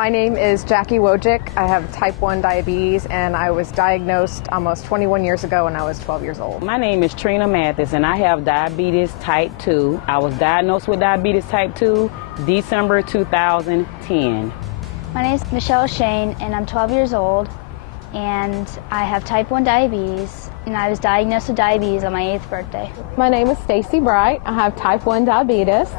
My name is Jacquie Wojcik. I have type 1 diabetes and I was diagnosed almost 21 years ago when I was 12 years old. My name is Trina Mathis and I have diabetes type 2. I was diagnosed with diabetes type 2 December 2010. My name is Michelle Schoen and I'm 12 years old and I have type 1 diabetes and I was diagnosed with diabetes on my 8th birthday. My name is Stacey Bright. I have type 1 diabetes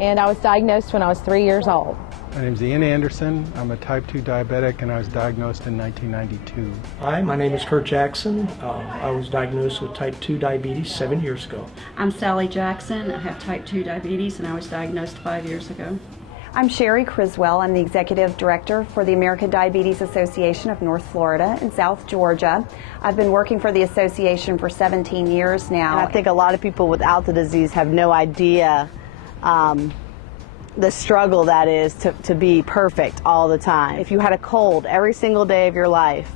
and I was diagnosed when I was 3 years old. My name is Ian Anderson. I'm a type 2 diabetic and I was diagnosed in 1992. Hi, my name is Kurt Jackson. I was diagnosed with type 2 diabetes 7 years ago. I'm Sally Jackson. I have type 2 diabetes and I was diagnosed 5 years ago. I'm Sheri Criswell. I'm the Executive Director for the American Diabetes Association of North Florida and South Georgia. I've been working for the association for 17 years now. And I think a lot of people without the disease have no idea the struggle that is to be perfect all the time. If you had a cold every single day of your life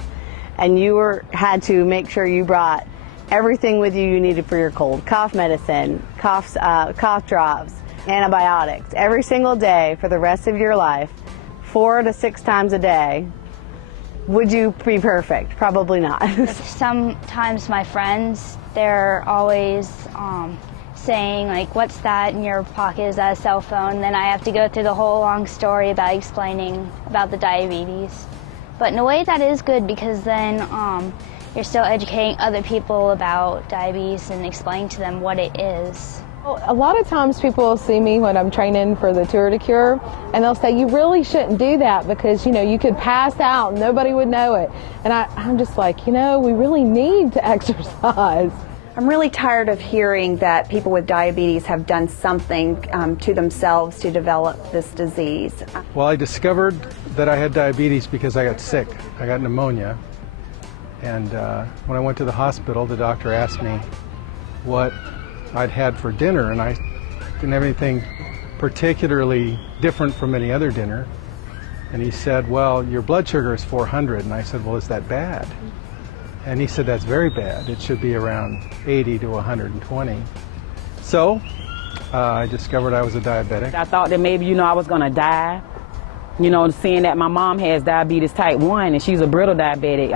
and you had to make sure you brought everything with you needed for your cold, cough medicine, cough drops, antibiotics, every single day for the rest of your life, 4 to 6 times a day, would you be perfect? Probably not. Sometimes my friends, they're always saying like, what's that in your pocket? Is that a cell phone? Then I have to go through the whole long story about explaining about the diabetes. But in a way that is good because then you're still educating other people about diabetes and explaining to them what it is. Well, a lot of times people will see me when I'm training for the Tour de Cure and they'll say, you really shouldn't do that because, you know, you could pass out and nobody would know it. And I'm just like, you know, we really need to exercise. I'm really tired of hearing that people with diabetes have done something to themselves to develop this disease. Well, I discovered that I had diabetes because I got sick. I got pneumonia. And when I went to the hospital, the doctor asked me what I'd had for dinner, and I didn't have anything particularly different from any other dinner. And he said, well, your blood sugar is 400. And I said, well, is that bad? And he said, that's very bad. It should be around 80 to 120. So I discovered I was a diabetic. I thought that maybe, you know, I was going to die. You know, seeing that my mom has diabetes type 1 and she's a brittle diabetic,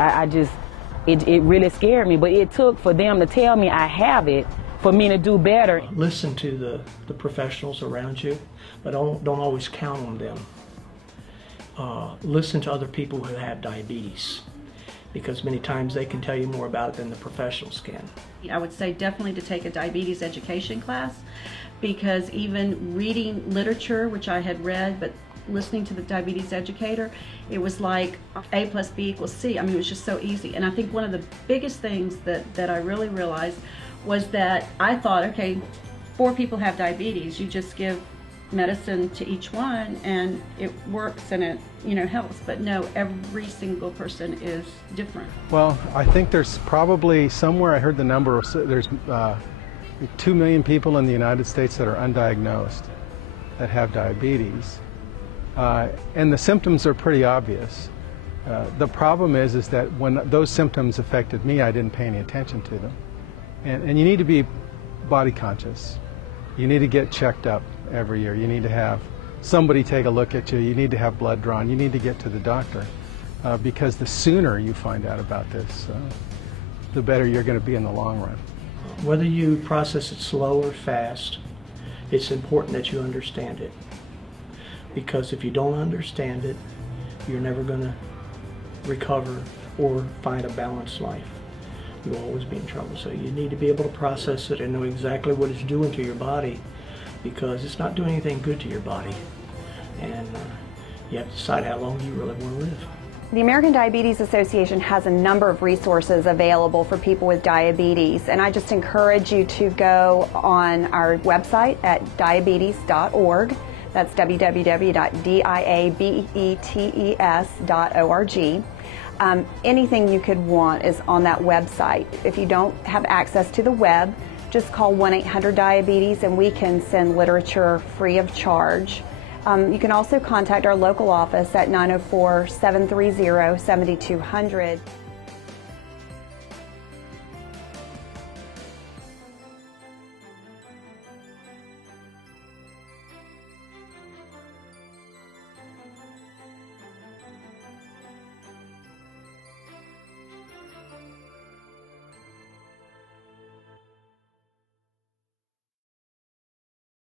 it really scared me. But it took for them to tell me I have it for me to do better. Listen to the professionals around you, but don't always count on them. Listen to other people who have diabetes, because many times they can tell you more about it than the professionals can. I would say definitely to take a diabetes education class, because even reading literature, which I had read, but listening to the diabetes educator, it was like A plus B equals C. I mean, it was just so easy. And I think one of the biggest things that I really realized was that I thought, okay, 4 people have diabetes. You just give medicine to each one and it works and it, you know, helps. But no, every single person is different. Well, I think there's probably somewhere, I heard the number, there's 2 million people in the United States that are undiagnosed that have diabetes. And the symptoms are pretty obvious. The problem is that when those symptoms affected me, I didn't pay any attention to them. And you need to be body conscious. You need to get checked up every year. You need to have somebody take a look at you. You need to have blood drawn. You need to get to the doctor because the sooner you find out about this, the better you're going to be in the long run. Whether you process it slow or fast, it's important that you understand it. Because if you don't understand it, you're never going to recover or find a balanced life. You'll always be in trouble. So you need to be able to process it and know exactly what it's doing to your body, because it's not doing anything good to your body. And you have to decide how long you really want to live. The American Diabetes Association has a number of resources available for people with diabetes, and I just encourage you to go on our website at diabetes.org. That's www.diabetes.org. Anything you could want is on that website. If you don't have access to the web, just call 1-800-DIABETES and we can send literature free of charge. You can also contact our local office at 904-730-7200.